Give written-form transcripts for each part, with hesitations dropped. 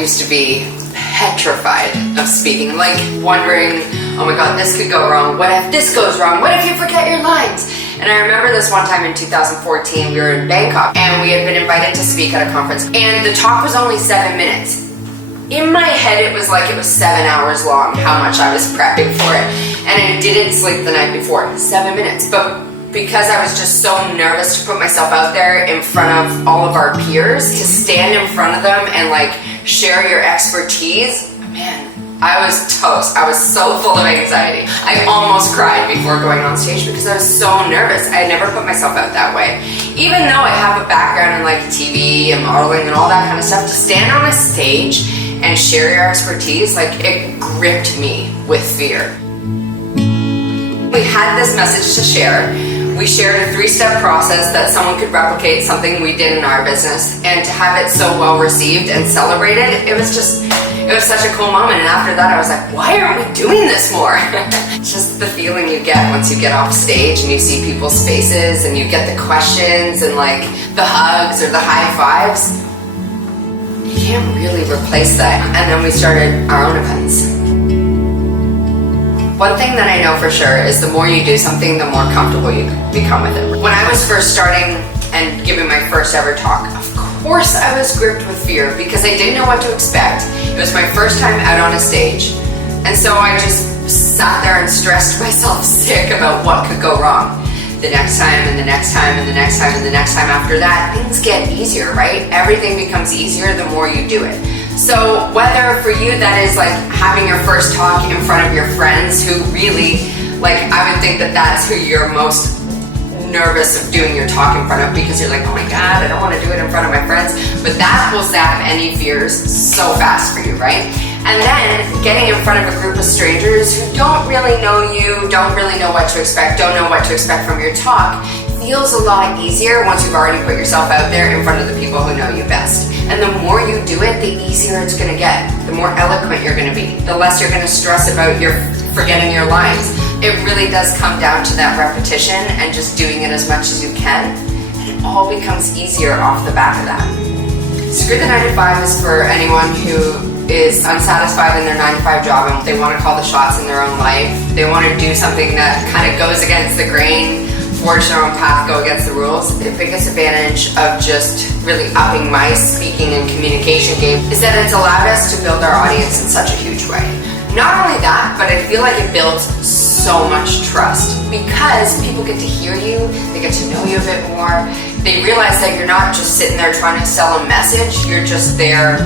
used to be petrified of speaking, like wondering, oh my God, this could go wrong. What if this goes wrong? What if you forget your lines? And I remember this one time in 2014, we were in Bangkok and we had been invited to speak at a conference and the talk was only 7 minutes. In my head, it was like it was 7 hours long, how much I was prepping for it. And I didn't sleep the night before, 7 minutes. But because I was just so nervous to put myself out there in front of all of our peers, to stand in front of them and like share your expertise, man, I was toast. I was so full of anxiety. I almost cried before going on stage because I was so nervous. I had never put myself out that way. Even though I have a background in like TV and modeling and all that kind of stuff, to stand on a stage and share your expertise, like it gripped me with fear. We had this message to share. We shared a 3-step process that someone could replicate something we did in our business, and to have it so well received and celebrated, it was such a cool moment. And after that I was like, why aren't we doing this more? Just the feeling you get once you get off stage and you see people's faces and you get the questions and like the hugs or the high fives. You can't really replace that. And then we started our own events. One thing that I know for sure is the more you do something, the more comfortable you become with it. When I was first starting and giving my first ever talk, of course I was gripped with fear because I didn't know what to expect. It was my first time out on a stage. And so I just sat there and stressed myself sick about what could go wrong. The next time and the next time and the next time and the next time after that, things get easier, right? Everything becomes easier the more you do it. So whether for you that is like having your first talk in front of your friends who really, like I would think that that's who you're most nervous of doing your talk in front of because you're like, oh my God, I don't want to do it in front of my friends. But that will zap any fears so fast for you, right? And then getting in front of a group of strangers who don't really know you, don't really know what to expect, don't know what to expect from your talk, feels a lot easier once you've already put yourself out there in front of the people who know you best. And the more you do it, the easier it's going to get. The more eloquent you're going to be. The less you're going to stress about your forgetting your lines. It really does come down to that repetition and just doing it as much as you can. And it all becomes easier off the back of that. Screw the 9 to 5 is for anyone who is unsatisfied in their 9 to 5 job and they want to call the shots in their own life. They want to do something that kind of goes against the grain, forge their own path, go against the rules. The biggest advantage of just really upping my speaking and communication game is that it's allowed us to build our audience in such a huge way. Not only that, but I feel like it builds so much trust because people get to hear you, they get to know you a bit more, they realize that you're not just sitting there trying to sell a message, you're just there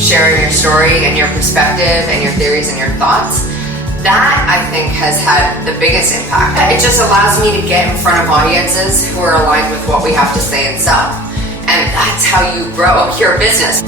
sharing your story and your perspective and your theories and your thoughts. That, I think, has had the biggest impact. It just allows me to get in front of audiences who are aligned with what we have to say and sell. And that's how you grow your business.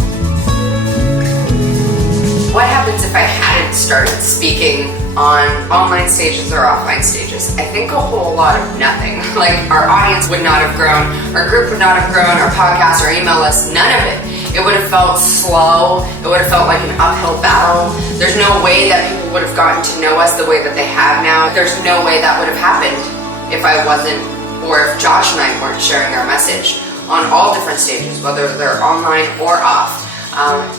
What happens if I hadn't started speaking on online stages or offline stages? I think a whole lot of nothing. Like, our audience would not have grown, our group would not have grown, our podcast, our email list, none of it. It would have felt slow. It would have felt like an uphill battle. There's no way that people would have gotten to know us the way that they have now. There's no way that would have happened if I wasn't, or if Josh and I weren't sharing our message on all different stages, whether they're online or off.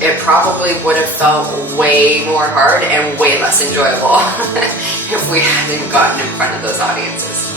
It probably would have felt way more hard and way less enjoyable if we hadn't gotten in front of those audiences.